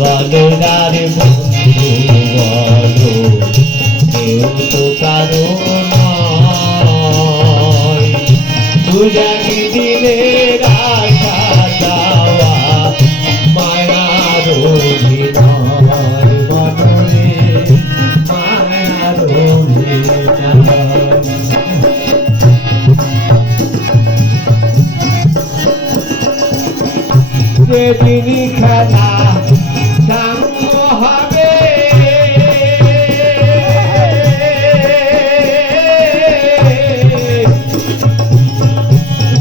বলো রে বন্ধু বলো কেউ তো কারো নয় দুজনে দিলের আশা যাওয়া মায়ার অভিনয় মনরে মায়ার অভিনয় যেদিনই খেলা সাঙ্গ হবে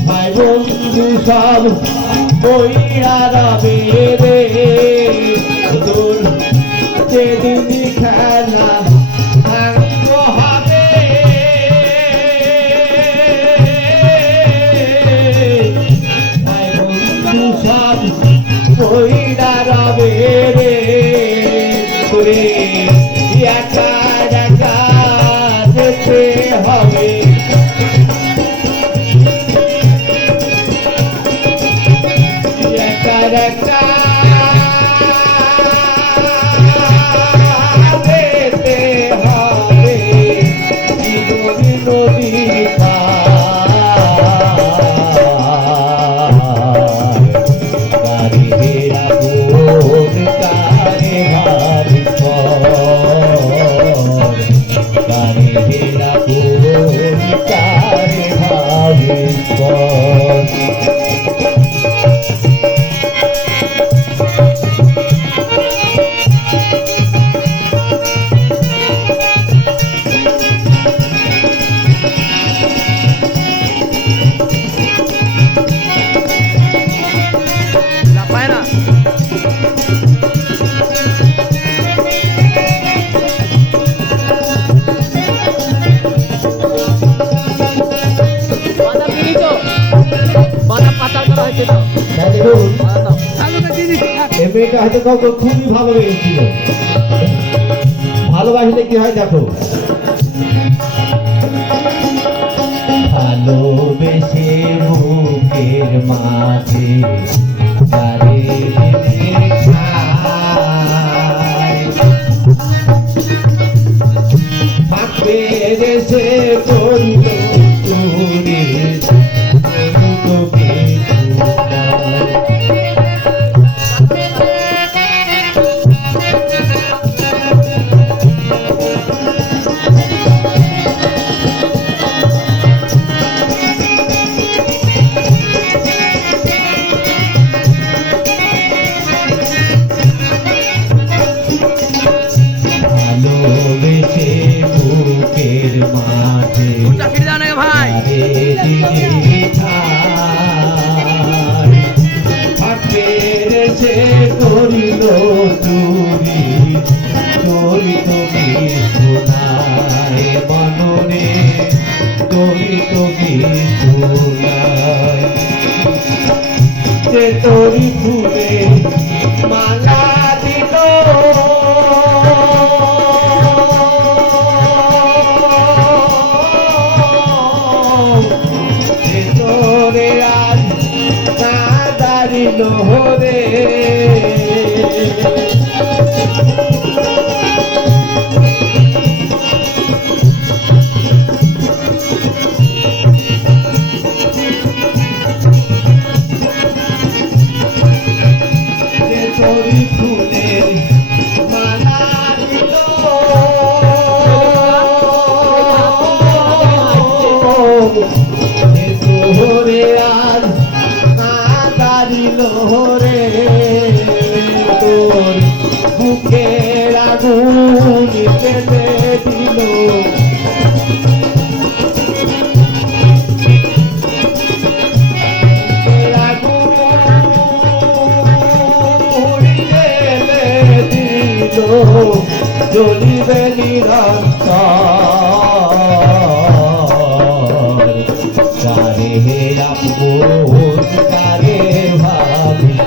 ভাই বন্ধু সব বইয়া রবে রে তোর যেদিনই খেলা সাঙ্গ হবে ভাই বন্ধু সব বইয়া রবে রে তোরে একা একা যেতে হবে একা একা যেতে হবে জীবনী নদীর গাড়ি বেড়া বোন কারে ভাবি গাড়ি বেড়া বোন কারে ভাবি মেয়েটা হয়তো কাউকে খুবই ভালো লেগেছিল ভালোবাসলে কি হয় দেখো ভালোবেসে বুকের মাঝে সে করিল তোরে করিল তুমি তুমি তুমি শোনায় মনরে তুমি তুমি শোনায় যে তোরি ফুলে মালা দিল যে তোরে আজ না দাঁড়িল রে তোরি ফুলের মালা দিল তোরে আজ না দাঁড়িল রে তোর বুকের আগুন পেতে দিল জ্বলিবে নিরন্তর কারে আপন কারে ভাবি